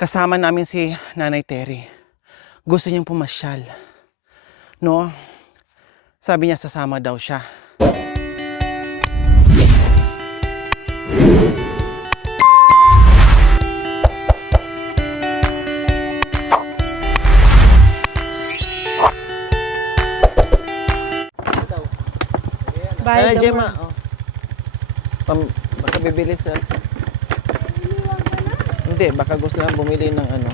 Kasama namin si Nanay Terry. Gusto niyang pumasyal. No? Sabi niya sasama daw siya. Bayad daw Gemma, mo. oh. Baka bibili sa... Hindi, baka gusto lang bumili ng ano.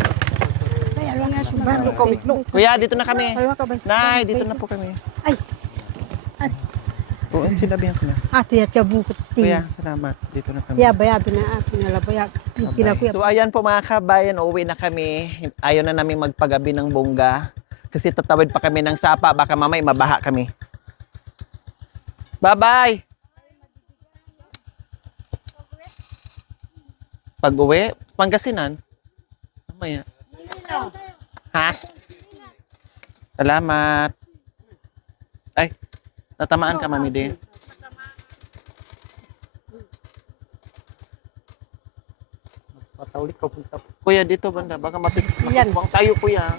Ay, alam nga siya. Kuya, dito na kami. Ay, waka ba? Nay, dito na po kami. Ay. Ay. Oo, sinabihan ko na. Ate at bukot ti. Kuya, salamat. Dito na kami. Ya baya bina pinalabaya. Kinakuya. So ayan po mga kabayan, uwi na kami. Ayaw na namin magpagabi ng bongga. Kasi tatawid pa kami ng sapa, baka mamay mabaha kami. Bye-bye! Pag-uwi? Pangasinan? Mamaya. Ha? Salamat. Ay, natamaan ka, Mami Din. Pataulik ka punta. Kuya, dito banda. Baka Yan. mapipang tayo, kuya.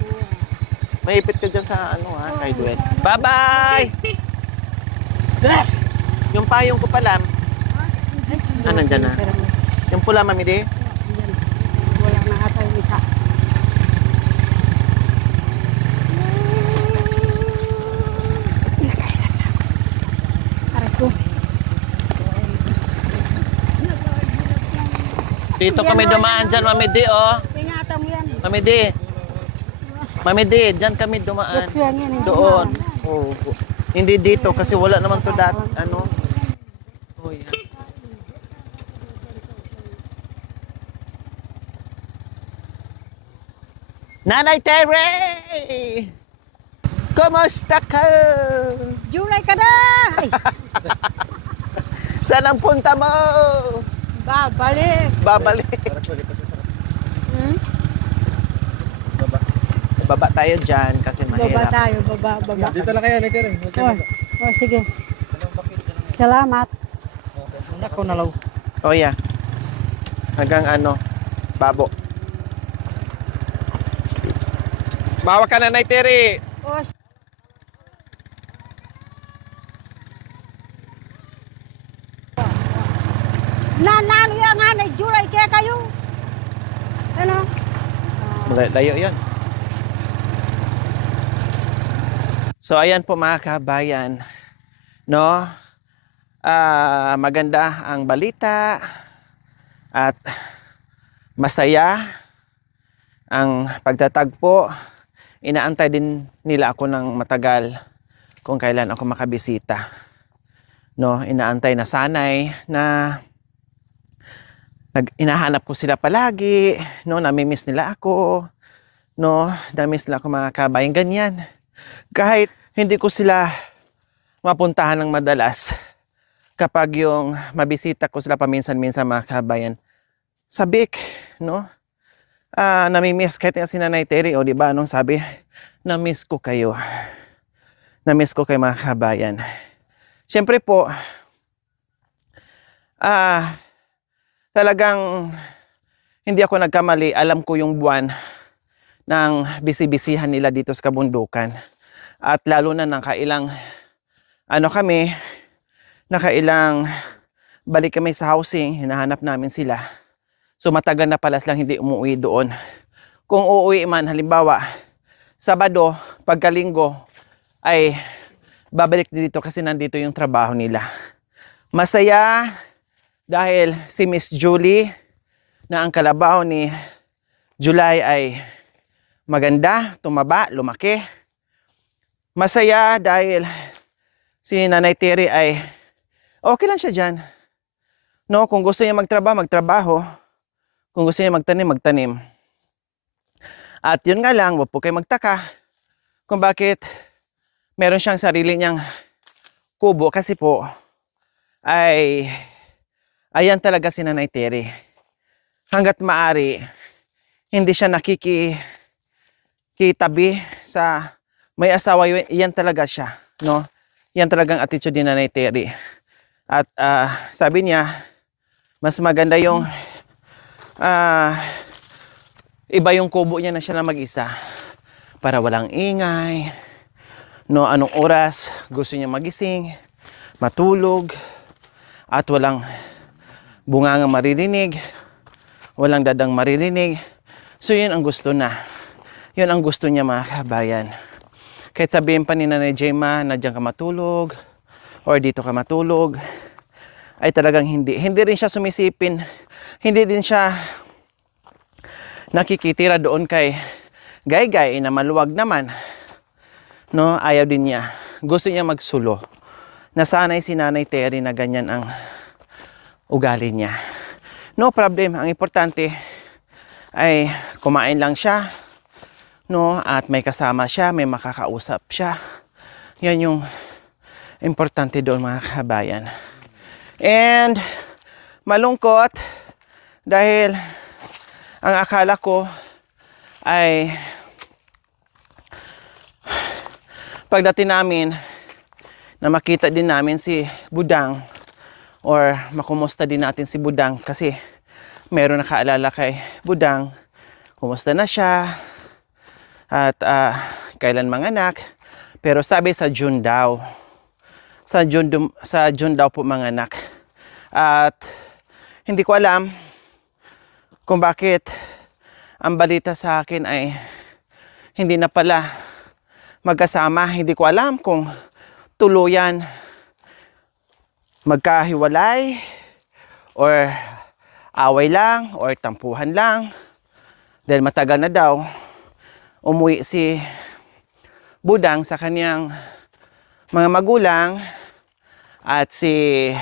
Maipit ka dyan sa ano ha, kay Duet. Bye-bye! Yung payong ko pala. Ah, nandyan na. Yung pula, Mami Di. Wala na ata yung isa. Aray ko. Dito kami dumaan dyan, Mami Di, oh. Ingatan mo yan. Mami Di. Mami Di, dyan kami dumaan. Gusto yan yan. Doon. Oh. Hindi dito kasi wala naman to ano. Oh, yan. Nanay Terry! Kumusta ka? July ka na! Ay, Saan ang punta mo? babalik. Babalik. Hmm? Baba tayo dyan kasi Baba mahirap. tayo, baba. Dito lang kayo, Nitiri. Oh, sige. Salamat. Nako na law. Oh yeah. Hanggang ano, babo. Bawa ka na, Nay Terry. Oh, nanalo yan nga na July kaya kayo. Ano? Layo yan. So ayan po mga kabayan, no? Maganda ang balita at masaya ang pagtatagpo. Inaantay din nila ako ng matagal kung kailan ako makabisita. No, inaantay na sanay na inahanap ko sila palagi, no, namimiss nila ako, no, namimiss nila ako mga kabayan, ganyan. Kahit hindi ko sila mapuntahan ng madalas, kapag yung mabisita ko sila paminsan-minsan mga kabayan, sabik, no, namimiss, kahit nga si Nanay Terry, o diba, anong sabi, namiss ko kayo mga kabayan. Siyempre po, talagang hindi ako nagkamali. Alam ko yung buwan ng bisibisihan nila dito sa kabundukan. At lalo na nakailang balik kami sa housing, hinahanap namin sila. So matagal na pala silang hindi umuwi doon. Kung uuwi man, halimbawa, Sabado, pagkalinggo, ay babalik dito kasi nandito yung trabaho nila. Masaya dahil si Miss Julie na ang kalabaw ni July ay maganda, tumaba, lumaki. Masaya dahil si Nanay Terry ay okay lang siya dyan. No, kung gusto niya magtrabaho, magtrabaho. Kung gusto niya magtanim, magtanim. At yun nga lang, wag po kayo magtaka kung bakit meron siyang sarili niyang kubo kasi po ay ayan talaga si Nanay Terry. Hanggat maari, hindi siya nakikitabi sa may asawa. Yan talaga siya, no? Yan talagang attitude ni Nanay Terry. At sabi niya, mas maganda yung Iba yung kubo niya na siya lang mag-isa. Para walang ingay. No, anong oras gusto niya magising, matulog, at walang bungangang maririnig, walang dadang maririnig. So yun ang gusto na. Yun ang gusto niya mga kabayan. Kahit sabihin pa ni Nanay Gemma na diyan ka matulog or dito ka matulog, ay talagang hindi. Hindi rin siya sumisipin. Hindi din siya nakikitira doon kay Gaygay na maluwag naman. No, ayaw din niya. Gusto niya magsulo. Nasanay si Nanay Terry na ganyan ang ugali niya. No problem. Ang importante ay kumain lang siya. No, at may kasama siya, may makakausap siya. Yan yung importante doon mga kabayan. And malungkot dahil ang akala ko ay pagdating namin na makita din namin si Budang or makumusta din natin si Budang kasi meron nakaalala kay Budang, kumusta na siya at kailan manganak. Pero sabi sa June daw, sa June daw po manganak. At hindi ko alam kung bakit ang balita sa akin ay hindi na pala magkasama. Hindi ko alam kung tuluyan magkahiwalay or away lang or tampuhan lang. Dahil matagal na daw umuwi si Budang sa kanyang mga magulang at si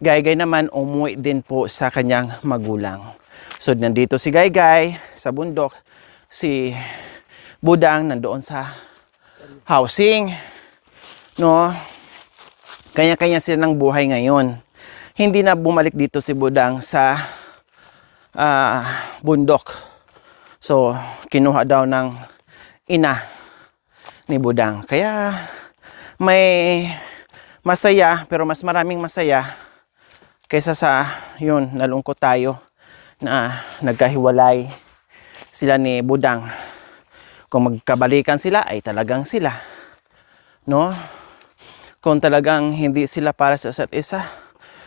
Gaygay naman umuwi din po sa kanyang magulang. So nandito si Gaygay sa bundok, si Budang nandoon sa housing. No? Kanya-kanya sila ng buhay ngayon. Hindi na bumalik dito si Budang sa bundok. So kinuha daw ng ina ni Budang. Kaya may masaya, pero mas maraming masaya kaysa sa yun, nalungkot tayo na nagkahiwalay sila ni Budang. Kung magkabalikan sila ay talagang sila, no? Kung talagang hindi sila para sa isa't isa,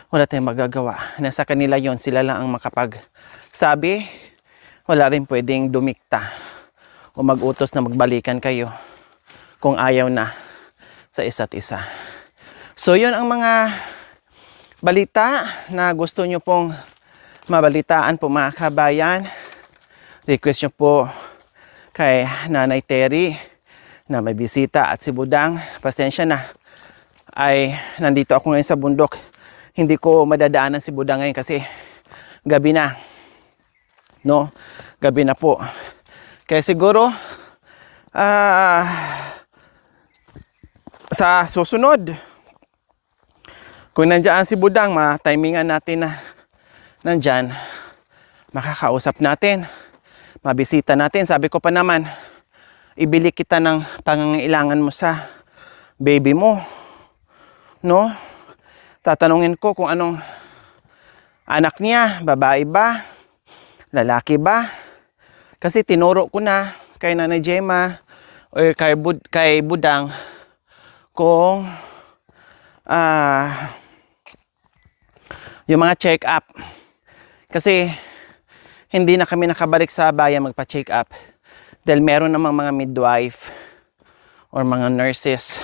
wala tayong magagawa. Nasa kanila yon, sila lang ang makapagsabi. Wala rin pwedeng dumikta o mag-utos na magbalikan kayo kung ayaw na sa isa't isa. So yun ang mga balita na gusto nyo pong mabalitaan po mga kabayan. Request nyo po kay Nanay Terry na may bisita at si Budang. Pasensya na, ay nandito ako ngayon sa bundok. Hindi ko madadaanan si Budang ngayon kasi gabi na. No? Gabi na po. Kaya siguro sa susunod, kung nandiyan si Budang, ma-timingan natin na nandyan, makakausap natin, mabisita natin. Sabi ko pa naman, ibili kita ng pangangailangan mo sa baby mo, no? Tatanungin ko kung anong anak niya, babae ba, lalaki ba? Kasi tinuro ko na kay Nanay Gemma o kay Budang kung yung mga check-up. Kasi hindi na kami nakabalik sa bayan magpa-check up dahil meron namang mga midwife or mga nurses,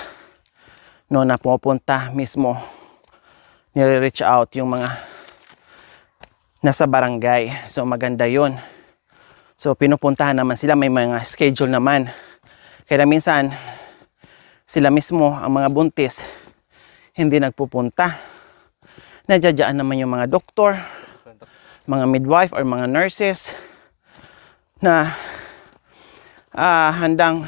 no, na pupunta mismo, nire-reach out yung mga nasa barangay. So maganda yun. So pinupuntahan naman sila, may mga schedule naman. Kaya minsan sila mismo ang mga buntis hindi nagpupunta. Nadyadyaan naman yung mga doktor, mga midwife or mga nurses na handang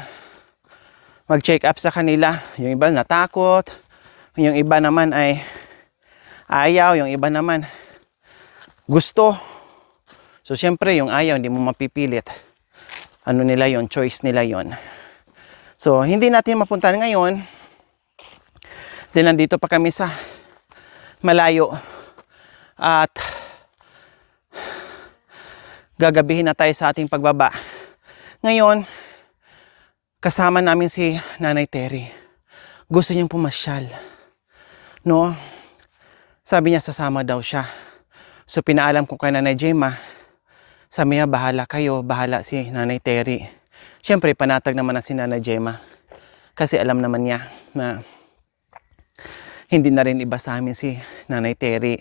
mag-check up sa kanila. Yung iba natakot, yung iba naman ay ayaw, yung iba naman gusto. So syempre yung ayaw hindi mo mapipilit. Ano nila yon, choice nila yon. So hindi natin mapuntahan ngayon. Dahil nandito pa kami sa malayo. At gagabihin na tayo sa ating pagbaba. Ngayon, kasama namin si Nanay Terry. Gusto niyang pumasyal. No? Sabi niya sasama daw siya. So pinaalam ko kay Nanay Gemma, sabi niya bahala kayo, bahala si Nanay Terry. Siyempre panatag naman na si Nanay Gemma. Kasi alam naman niya na hindi na rin iba sa amin si Nanay Terry.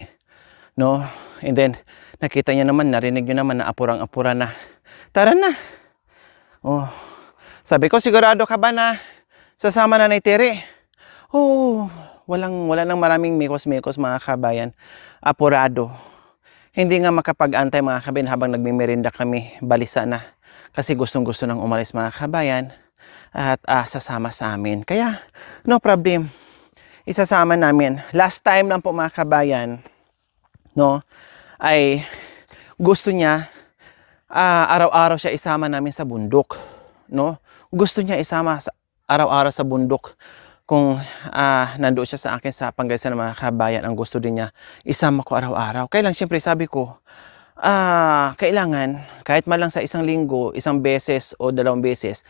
No? And then, nakita niya naman, narinig niyo naman na apurang-apura na. Tara na. Oh. Sabi ko, sigurado ka ba na sasama Nanay Terry? Oh, wala nang maraming mikos-mikos mga kabayan. Apurado. Hindi nga makapag-antay mga kabayan habang nagmimerinda kami, balisa na. Kasi gustong-gusto nang umalis mga kabayan at sasama sa amin. Kaya, no problem. Isasama namin. Last time lang po mga kabayan, no, ay gusto niya araw-araw siya isama namin sa bundok, no? Gusto niya isama araw-araw sa bundok kung nandoon siya sa akin sa Pangasinan ng mga kabayan. Ang gusto din niya isama ko araw-araw. Kaya lang siyempre sabi ko, kailangan kahit man lang sa isang linggo, isang beses o dalawang beses,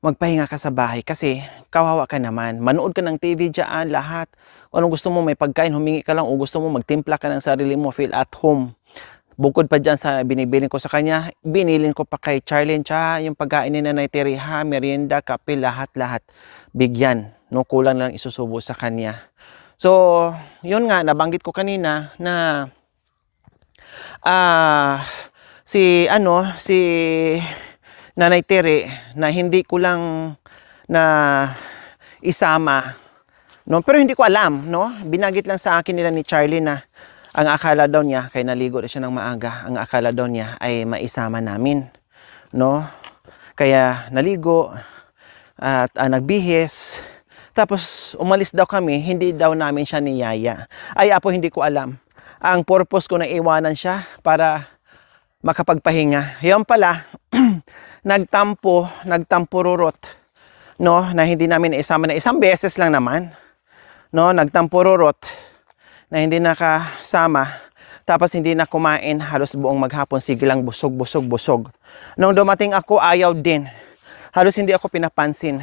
magpahinga ka sa bahay kasi kawawa ka naman. Manood ka ng TV dyan, lahat. Kung anong gusto mo, may pagkain, humingi ka lang o gusto mo, magtimpla ka ng sarili mo, feel at home. Bukod pa dyan sa binibilin ko sa kanya, binilin ko pa kay Charlene siya, yung pagkain ni Nanay Terry, merienda, kape, lahat-lahat. Bigyan, no? Kulang lang isusubo sa kanya. So, yun nga, nabanggit ko kanina na si Nanay Terry na hindi ko lang na isama, no? Pero hindi ko alam, no? Binagit lang sa akin nila ni Charlie na ang akala daw niya, kaya naligo na siya ng maaga, ang akala daw niya ay maisama namin, no? Kaya naligo at nagbihis, tapos umalis daw kami, hindi daw namin siya niyaya. Ay apo, hindi ko alam. Ang purpose ko na iwanan siya para makapagpahinga. Yan pala, nagtampururot, no, na hindi namin isama na isang beses lang naman, no, nagtampururot na hindi nakasama, tapos hindi na kumain halos buong maghapon, sige lang busog. Nung dumating ako, ayaw din. Halos hindi ako pinapansin.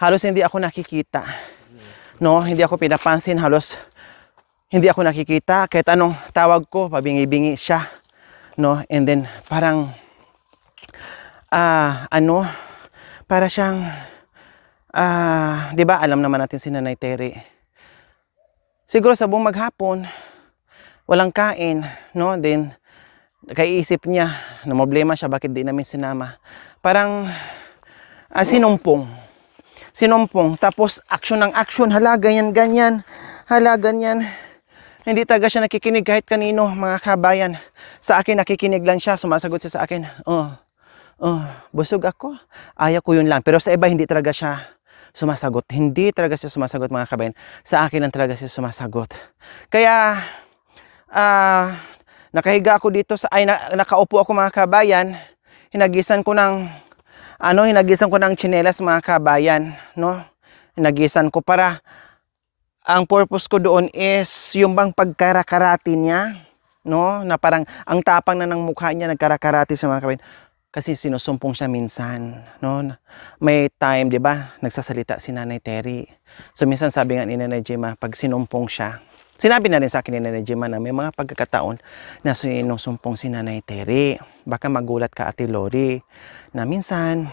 Halos hindi ako nakikita. No, hindi ako pinapansin, halos hindi ako nakikita. Kahit anong tawag ko, pabingi-bingi siya. No, and then parang para siyang 'di ba, alam naman natin si Nanay Terry. Siguro sa buong maghapon walang kain, no? Then kaiisip niya na problema siya bakit di namin sinama. Parang sinumpong. Tapos action ng action, hala ganyan. Hindi talaga siya nakikinig kahit kanino, mga kabayan. Sa akin nakikinig lang siya, sumasagot siya sa akin. Busog ako. Ayaw ko yun lang. Pero sa iba hindi talaga siya sumasagot. Hindi talaga siya sumasagot, mga kabayan. Sa akin lang talaga siya sumasagot. Kaya nakahiga ako dito nakaupo ako, mga kabayan. Hinagisan ko ng tsinelas, mga kabayan, no? Hinagisan ko para ang purpose ko doon is yung bang pagkarakarati niya, no? Na parang ang tapang na ng mukha niya, nagkarakarati sa mga kabayan. Kasi sinusumpong siya minsan, no? May time, 'di ba? Nagsasalita si Nanay Terry. So minsan sabi nga ni Nanay Gemma, pag sinumpong siya, sinabi na rin sa akin ni Nanay Gemma na may mga pagkakataon na sinusumpong si Nanay Terry. Baka magulat ka, Ate Lori, na minsan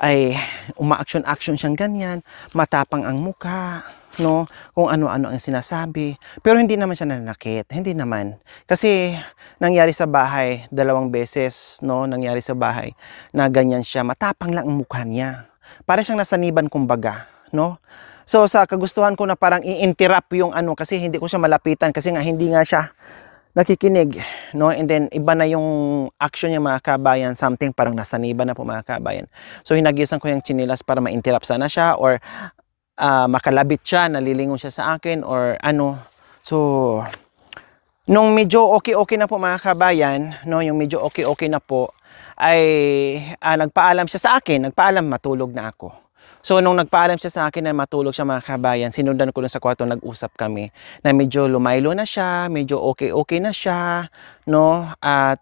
ay uma-action siyang ganyan, matapang ang mukha, no? Kung ano-ano ang sinasabi. Pero hindi naman siya nanakit, hindi naman. Kasi nangyari sa bahay, 2 beses, no? Nangyari sa bahay na ganyan siya, matapang lang ang mukha niya. Para siyang nasaniban, kumbaga, no? So sa kagustuhan ko na parang i-interrupt yung kasi hindi ko siya malapitan kasi nga hindi nga siya nakikinig, no? And then iba na yung action niya, mga kabayan, something parang nasaniban na po, mga kabayan. So hinagisan ko yung chinilas para ma-interrupt sana siya or makalabit siya, nalilingon siya sa akin or ano. So nung medyo okay na po, mga kabayan, no, yung medyo okay na po, ay nagpaalam siya sa akin, matulog na ako. So nung nagpaalam siya sa akin na matulog siya mga kabayan, sinundan ko dun sa kwarto, nag-usap kami na medyo lumaylo na siya, medyo okay na siya, no? At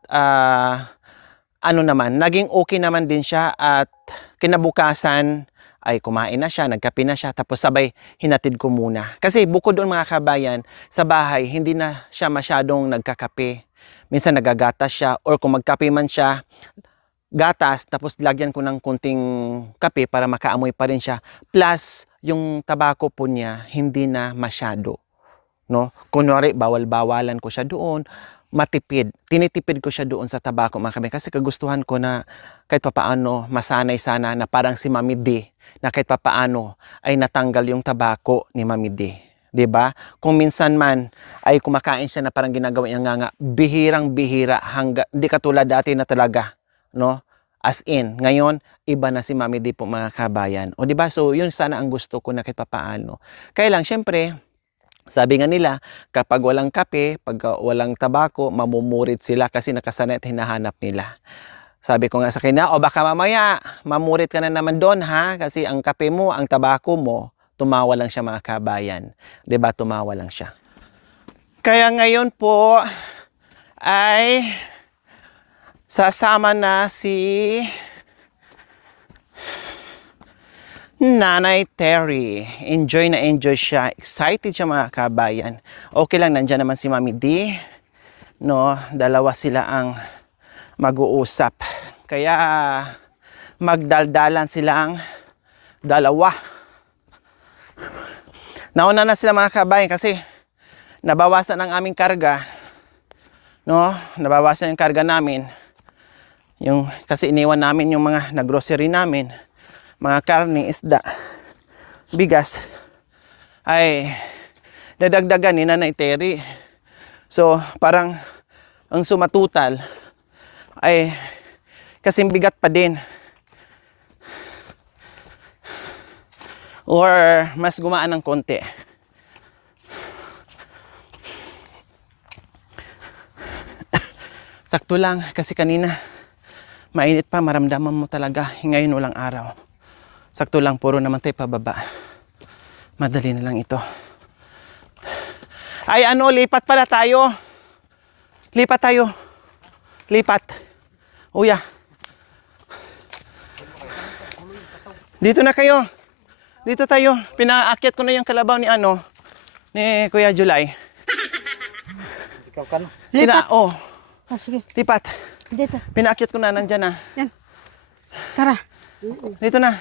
ano naman, naging okay naman din siya at kinabukasan ay kumain na siya, nagkape na siya, tapos sabay hinatid ko muna. Kasi bukod doon mga kabayan, sa bahay, hindi na siya masyadong nagkakape. Minsan nagagatas siya or kung magkape man siya, gatas, tapos lagyan ko ng kunting kape para makaamoy pa rin siya. Plus, yung tabako po niya, hindi na masyado. No? Kunwari, bawal-bawalan ko siya doon, matipid. Tinitipid ko siya doon sa tabako mga kabayan. Kasi kagustuhan ko na kahit papaano, masanay sana na parang si Mami D, na kahit papaano ay natanggal yung tabako ni Mami D. 'Di ba? Kung minsan man ay kumakain siya na parang ginagawa niya nga, bihirang-bihira, hindi katulad dati na talaga, no? As in, ngayon iba na si Mami D po mga kabayan. O 'di ba? So, yun sana ang gusto ko na kahit papaano. Kaya lang syempre, sabi nga nila, kapag walang kape, pag walang tabako, mamumurit sila kasi nakasanay at hinahanap nila. Sabi ko nga sa kanya, o baka mamaya, mamurit ka na naman doon ha, kasi ang kape mo, ang tabako mo, tumawa lang siya mga kabayan. 'Di ba? Tumawa lang siya. Kaya ngayon po ay sasama na si Nanay Terry. Enjoy na enjoy siya. Excited siya mga kabayan. Okay lang, nandyan naman si Mami D. No, dalawa sila ang mag-uusap. Kaya magdaldalan silang dalawa. Nauna na sila mga kabayan kasi nabawasan ang aming karga. No, nabawasan yung karga namin. Kasi iniwan namin yung mga naggrocery namin. Mga karne, isda, bigas, ay dadagdagan ni Nanay Terry. So, parang ang sumatutal ay kasing bigat pa din. Or mas gumaan ng konti. Sakto lang kasi kanina mainit pa, maramdaman mo talaga. Ngayon walang araw. Sakto lang, puro naman tayo pababa. Madali na lang ito. Ay ano, lipat pala tayo. Lipat tayo. Lipat. Uya. Dito na kayo. Dito tayo. Pinaakyat ko na yung kalabaw ni Kuya July. Ikaw ka na. Lipat. Oh, Sige, lipat. dito. Pinaakyat ko na, nandyan na. Yan. Tara. Dito na.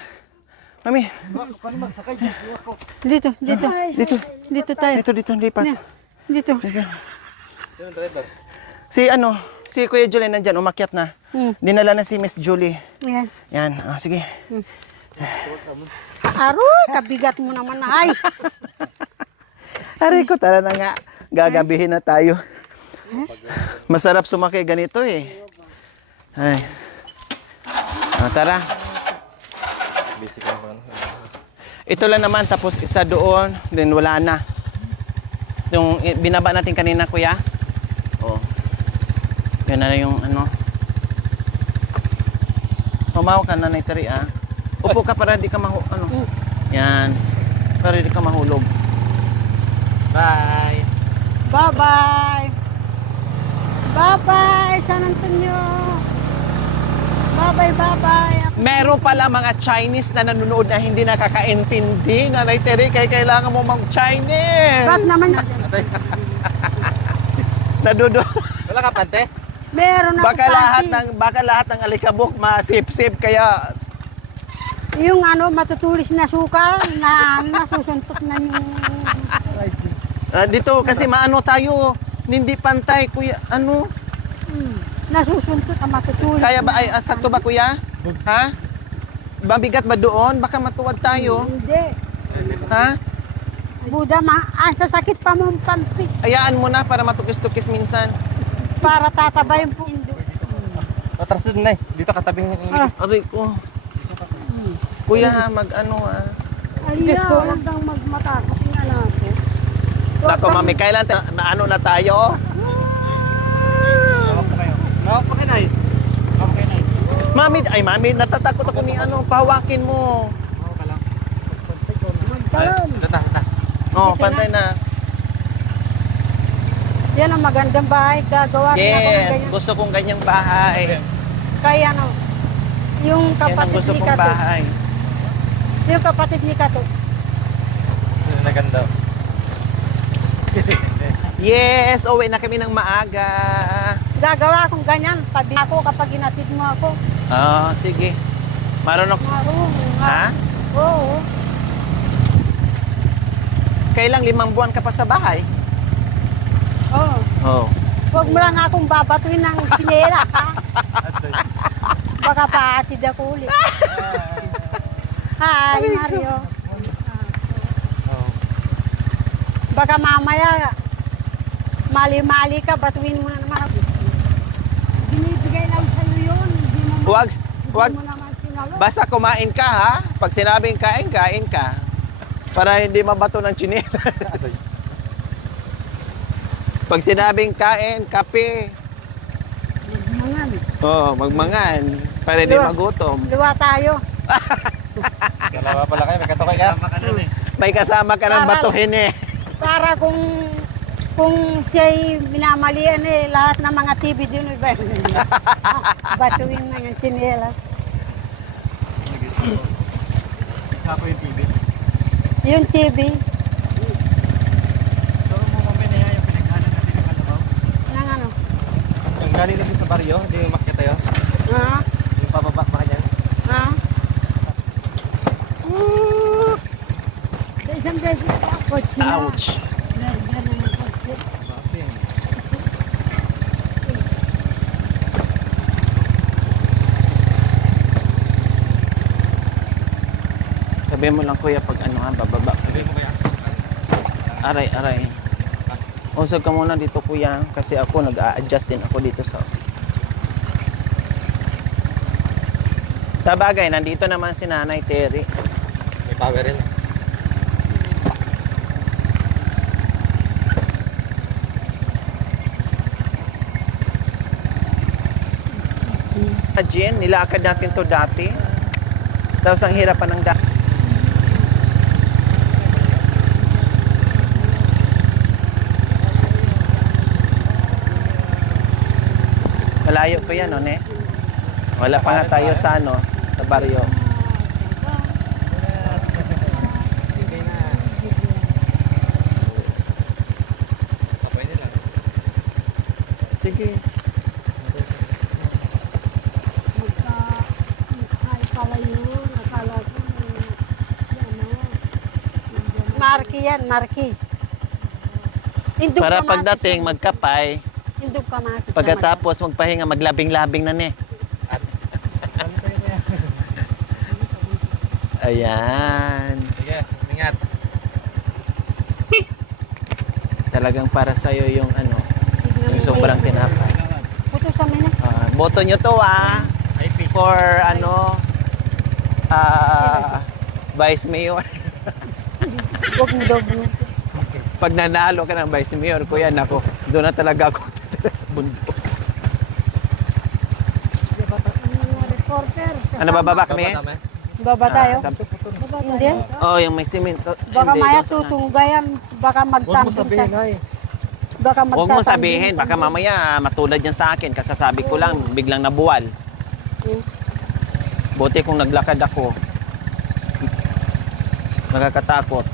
Mami, Paano magsakay? Dito. dito. Dito tayo. Dito, lipat. Dito. Dito. Si Kuya Julie nandyan, umakyat na. Dinala na si Miss Julie. Yan. Yan, sige. Aroy, kabigat mo naman na. Ay. Aray ko, tara na nga. Gagabihin na tayo. Masarap sumakay ganito eh. Ay. Tara. Ito lang naman, tapos isa doon, then wala na. Yung binaba natin kanina, kuya. Oh. Yan na yung Humaw ka na, Nanay Terry, ah. Upo ka para di ka Yan. Para di ka mahulog. Bye. Bye-bye. Bye-bye, San Antonio. Bye-bye. Meron pala mga Chinese na nanonood na hindi nakakaintindi. Nanay Terry, kaya kailangan mo mag-Chinese. Ba't naman? Nadudo. Wala ka pante? Meron ako Baka lahat ng alikabok masip-sip kaya yung matutulis na suka na nasusuntok na yung dito kasi maano tayo, hindi pantay kuya, nasusuntok sa matutulis. kaya ba ay sakto ba kuya? Ha? Mabigat ba doon? Baka matuwad tayo. Hindi. Ha? Buda, sasakit pa mo ang pampis Ayaan mo na para matukis-tukis minsan. para tatabay yung pundo. Atras din na eh. Dito katabi ng Aray ko. Kuya, Aliya, huwag kang magmatakot yung anak ko. Nako mami, kailan na tayo? Nawak po kayo. Nawak po kayo na eh. Nawak kayo na eh. Mami, natatakot ako ni pahawakin mo. Nawak ka lang. Karon. Oh, pantay na. Yan ang magandang bahay. Gagawa rin ako ng Yes, ganyan. gusto kong ganyang bahay. Kaya ano, yung Yan ang kapatid gusto ni kong Kato. bahay. Yung kapatid ni Kato. Sino na ganda? Yes, uwi na kami ng maaga. Gagawa akong ganyan. Tabi ako kapag inatid mo ako. Ah, sige. Marunong. Marunong. Ha? Oo. Kailang 5 buwan ka pa sa bahay? Oo. Oh. Huwag mo lang akong babatuin ng sinera, ha? Baka paatid ako ulit. Hi, Mario. Baka mamaya, mali-mali ka, batuin mo na naman ako. Binibigay lang sa'yo yun. Hindi mo, Huwag, huwag. Hindi mo naman sinalo. Basta kumain ka ha. Pag sinabing kain, kain ka. Para hindi mabato ng tsinelas. Pag sinabing kain, kape. Mangan. Oh, magmangan. Para hindi Luwa. magutom. Luwa tayo. Dalawa pala kayo, may katokoy ka. Kasama ka nun eh. May kasama ka ng Para- batuhin eh. Para kung siya'y minamalian eh, lahat ng mga TV din, batuin na yung chinelas. Isa ko yung TV. Yung TV, So, mumami na yan yung pinaghanan natin ng kalabaw. ng ano, Yung galing natin sa baryo, hindi yung makita tayo. ha? Yung pababa pa kanya. Ha? Sa isang beses pa ako, sila. Ouch. Ganun ang kotse. Sabi mo lang kuya pag ano ha, bababa. Sabi mo kaya? Aray, aray. Usag ka muna dito kuya kasi ako nag-a-adjust din ako dito sa bagay, nandito naman si Nanay Terry. May power rin. Jen, nilakad natin to dati. Tapos ang hirap pa ng dati. Malayo ko yan, no, ne? Wala pa nga tayo sa ano, sa baryo. Okay na. Pwede lang. Sige. Ay, pala yun. Akala ko, ano, Marky yan, Marky. Indog Para kamatis pagdating, yan. magkapay. Indog kamatis. Pagkatapos, magpahinga, maglabing-labing na, ne? Ayan. Sige, ingat. Talagang para sa'yo yung ano, yung sobrang tinapay. Puto sa mina. Boto nyo to for ano, Vice Mayor. Huwag mo daw mo. Pag nanalo ka ng Vice Mayor, kuya, nako, doon na talaga ako titira sa bundok. Reporter. Ano, bababa kami? Baba tayo? Hindi. Oh, yung may simento. Baka Hindi, maya doon sa ano. tutunggayan. Baka magtambing ka. Baka Huwag mo magtatambing sabihin, ka. baka mamaya matulad yan sa akin. Kasasabi ko lang, biglang nabuwal. Hmm. Buti kung naglakad ako. Nakakatakot.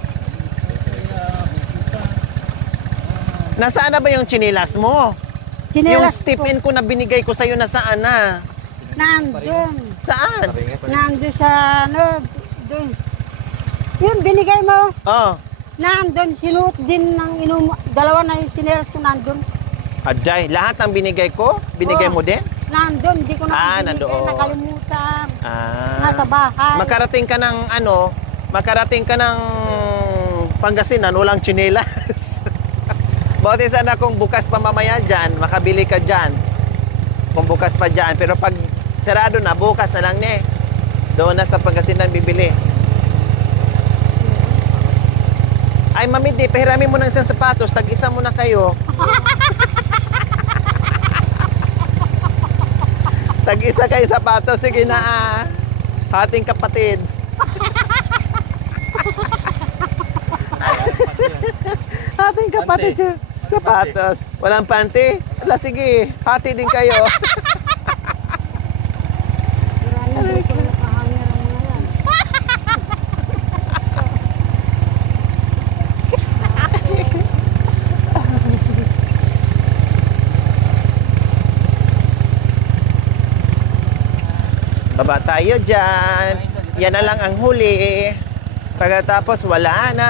Nasaan na ba yung chinilas mo? Yung Chinelas step-in ko na binigay ko sa'yo, nasaan na? Nandun. Saan? Nandun sa ano. Doon. Yun, binigay mo. Oh, Nandun. Sinuot din ng dalawa na yung chinelas ko nandun. aday, lahat ng binigay ko, binigay mo din? Nandun. Hindi ko na binigay. nandoon. Nakalimutan. Nasa Ah. bahay. Makarating ka ng ano, makarating ka ng Pangasinan, walang tsinelas. Buti sana kung bukas pa mamaya dyan, makabili ka dyan. Kung bukas pa dyan. Pero pag sarado na, bukas na lang ne. Doon na sa Pangasinan bibili. Ay, Mami Di, pahiramin mo ng isang sapatos. Tag-isa muna kayo. Tag-isa kayo sapatos. Sige na, hating kapatid. Ating kapatid siya. Sapatos. Walang panty? Ala, sige. Hati din kayo. Maraming dito na kahangin ang mga yan. Baba tayo dyan. Yan na lang ang huli. Pagkatapos wala na.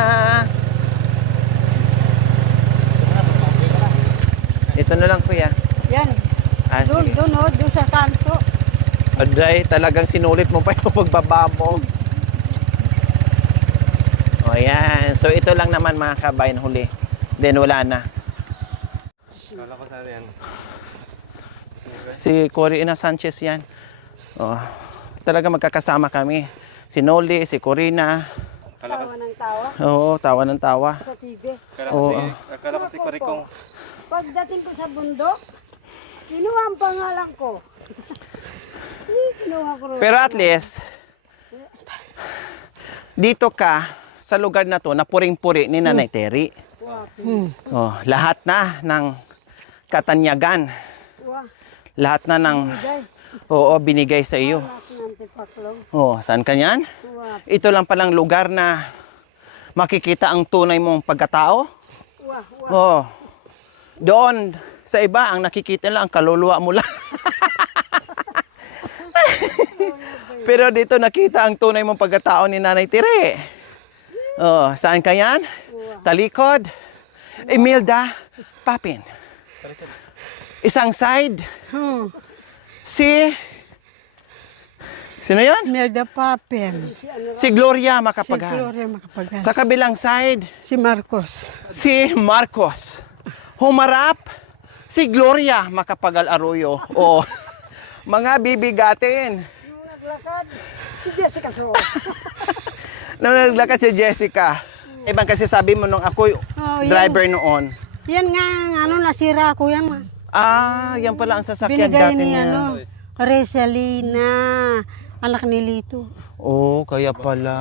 Ito na lang kuya. Yan. Ah, Doon, sige. doon sa kanto. Aday, talagang sinulit mo pa yung pagbaba mo. O yan. So ito lang naman mga kabayan huli. Then wala na. Kala ko sana yan. Si Corina Sanchez yan. Oh, talaga magkakasama kami. Si Noli, si Corina. Tawa ng tawa Oo, tawa ng tawa. sa TV. Oo. Akala ko si Korikong. Pagdating ko sa bundok, kinuha ang pangalan ko. Kinuha ko rin. Pero at least, dito ka sa lugar na to na puring-puri ni Nanay Terry. Oh, lahat na ng katanyagan. Wah, Lahat na ng guys, binigay sa iyo. ng tipaklong. Oh, saan ka yan? Wah, Ito lang palang lugar na makikita ang tunay mong pagkatao. wah, wah. Oh. Doon sa iba ang nakikita lang ang kaluluwa mo lang. Pero dito nakita ang tunay mong pagkatao ni Nanay Tere. Oh, saan ka yan? Talikod. Imelda Papin. Isang side. Si Sino yan? Melda Papel. Si Gloria Si Macapagal. Gloria Macapagal. Sa kabilang side, Si Marcos. si Marcos. Humarap si Gloria Macapagal Arroyo. O, mga bibigatin. Nung naglakad, si Jessica So. Nung naglakad si Jessica, ibang kasi sabi mo nung ako'y driver noon. Yan nga, ano, nasira ko yan. Ah, yan pala ang sasakyan Binigay dati ni, niya. ano, Resalina. Anak ni Lito. Oh, kaya pala.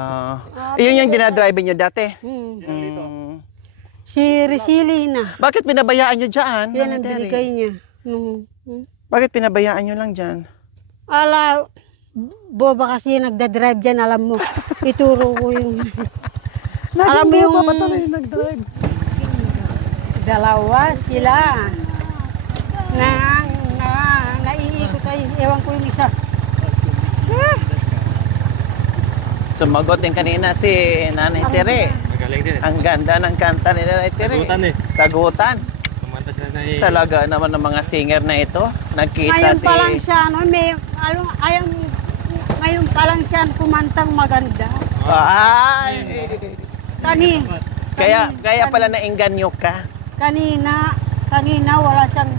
Iyon yung dinadrive niyo dati. Hmm. Si Resalina. Bakit pinabayaan niyo dyan? Yan ang Nanay Terry? binigay niya. Bakit pinabayaan niyo lang dyan? Ala, boba kasi nagda-drive dyan, alam mo. Ituro ko yung... alam mo yung... nag-drive. Dalawa sila. Naiikot ay, ewan ko yung isa. Sumagot din kanina si Nanay Tere. Magaling din. Ang ganda ng kanta ni Nanay Tere. Sagutan eh. Sagutan. Kumanta siya na eh. Talaga naman ng mga singer na ito. Nagkita Ngayon si... pa lang siya, ano, ngayon pa lang siya kumantang maganda. Ay! Kaya Kaya pala nainganyo ka. kanina wala siyang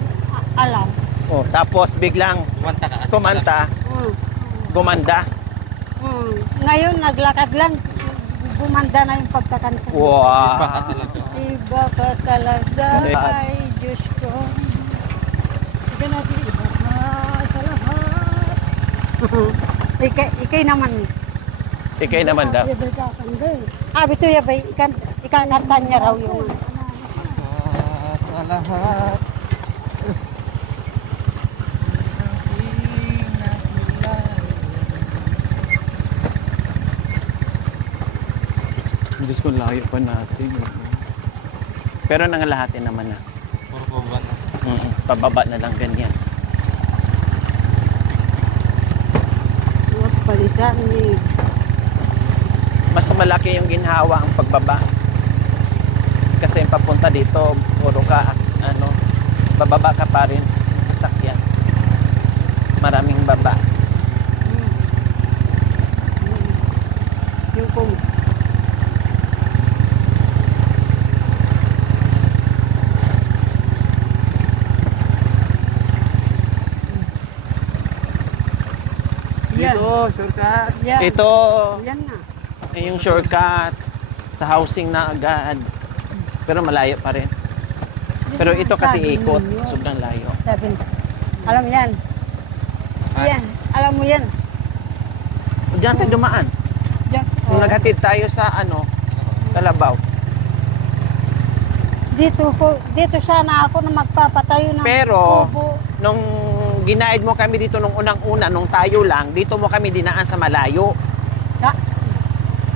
alam. Oh, tapos biglang Kumanta ka. kumanta, gumanda. Ngayon naglakad lang, gumanda na yung pagkakanta. Wow! Iba ka talaga, ay Diyos ko. Sige natin, iba ka sa lahat. Ikay naman. Ikay naman daw. Yabay ka kanda. Ito yabay, ikanartan niya raw yung Sa lahat. Diyos ko, layo pa natin. Pero nangalahati naman na. Puro kumban na. Pababa na lang ganyan. huwag palitan ni. Mas malaki yung ginhawa ang pagbaba. Kasi yung papunta dito, puro ka, bababa ka pa rin sa sasakyan. Maraming baba. Yung kung Dito, shortcut. yan. Ito, Yan na. yung shortcut sa housing na agad. Pero malayo pa rin. Pero ito kasi ikot, sobrang layo. Sabi, alam yan. Yan, alam mo yan. Diyan tayo dumaan. Diyan. Nung naghatid tayo sa Kalabaw. Dito sana ako na magpapatayo ng Pero, kubo. nung ginaid mo kami dito nung unang-una, nung tayo lang, dito mo kami dinaan sa malayo. Da-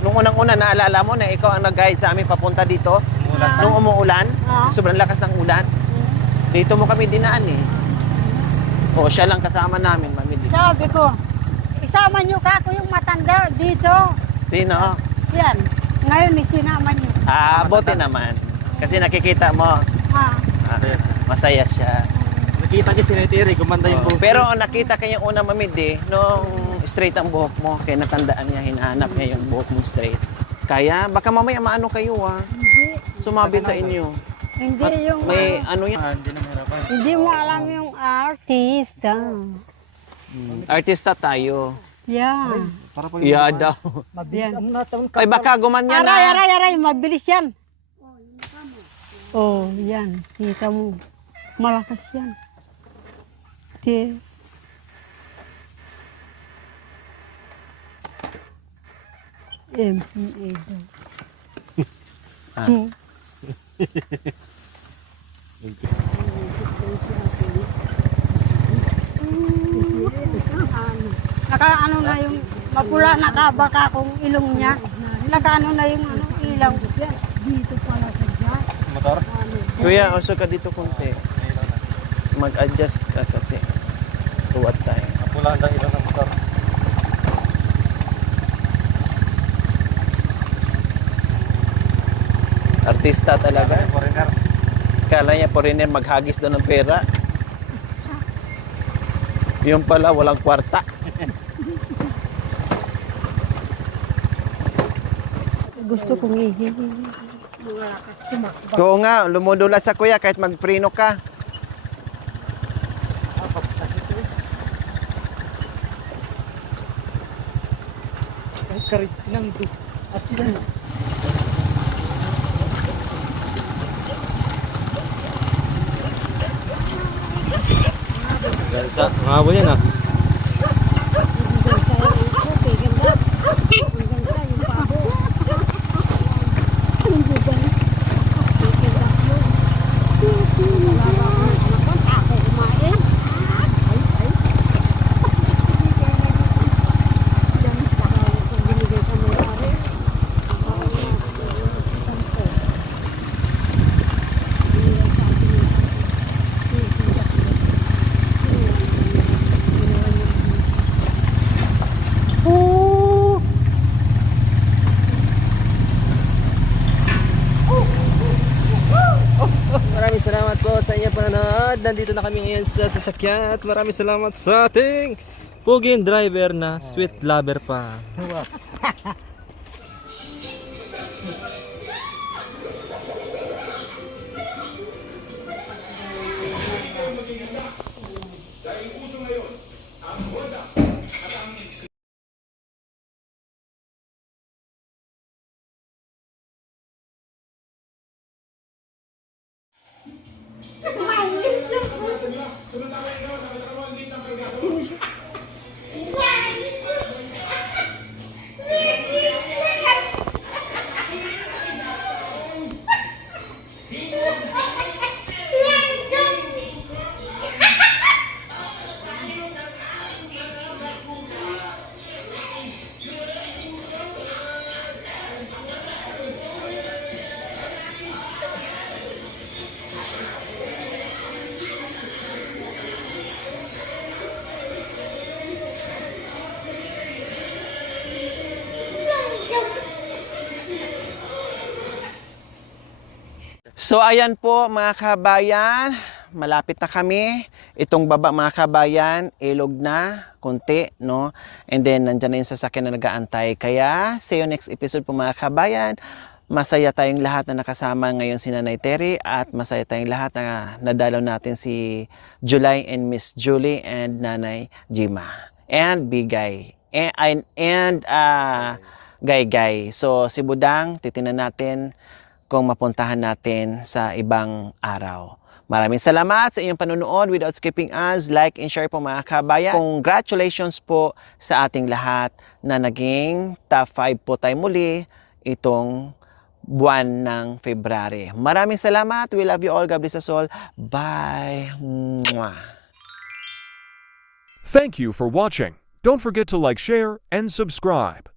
Nung unang-una, naalala mo na ikaw ang nag-guide sa amin papunta dito? Umulan. Nung umuulan, Ah. sobrang lakas ng ulan, dito mo kami dinaan eh. O, siya lang kasama namin, Mami. Sabi ko, isama niyo ka ako yung matanda dito. Sino? Yan. Ngayon, sinama niyo. Ah, bote naman. Kasi nakikita mo, Ah. masaya siya. Nakita niya si Netiri, gumanda yung buhok. Pero nakita kanya una, Mamid eh, nung straight ang buhok mo, kaya natandaan niya, hinahanap niya yung buhok mo straight. Kaya, baka mamaya maano kayo Hindi. sumabit sa inyo. Hindi At yung may ano yan, Hindi na mahirapan. hindi mo alam yung artista. artista tayo. Yeah. Para po Yeah daw. Yan. ang nataon Ay baka gumanyan Aray, na. aray, aray. Mabilis yan. Oh, yan. Kita mo. Malakas yan. Ti. MPA daw. Ah. Nakaano na yung mapula na baka kung ilong niya. Nakaano na yung ano, ilaw. Dito pala sa dyan. motor. Kuya, also ka dito konti. Mag-adjust ka kasi. Tuwad tayo. Pulaan na ilaw ng motor. Artista talaga. Foreigner. Kala niya foreigner maghagis daw ng pera. Yung pala, walang kwarta. Gusto kong ihihi. Oo nga, lumudula sa kuya kahit magprino ka. Kahit karit ng do. At sila. Gansa, mahabo yan ah. Maraming salamat po sa inyong panonood. Nandito na kami ngayon sa sasakyan at maraming salamat sa ating puging driver na sweet lover pa. So ayan po mga kabayan, malapit na kami. Itong baba mga kabayan, ilog na, konti, no? And then nandyan na yung sasakyan na nag-aantay. Kaya, see you next episode po mga kabayan. Masaya tayong lahat na nakasama ngayon si Nanay Terry at masaya tayong lahat na nadalaw natin si July and Miss Julie and Nanay Jima. And Bigay. And Gay. So si Budang, titinan natin kung mapuntahan natin sa ibang araw. Maraming salamat sa inyong panunood. Without skipping us, like and share po mga kabayan. Congratulations po sa ating lahat na naging top 5 po tayo muli itong buwan ng February. Maraming salamat. We love you all. God bless us all. Bye. Mwah. Thank you for watching. Don't forget to like, share, and subscribe.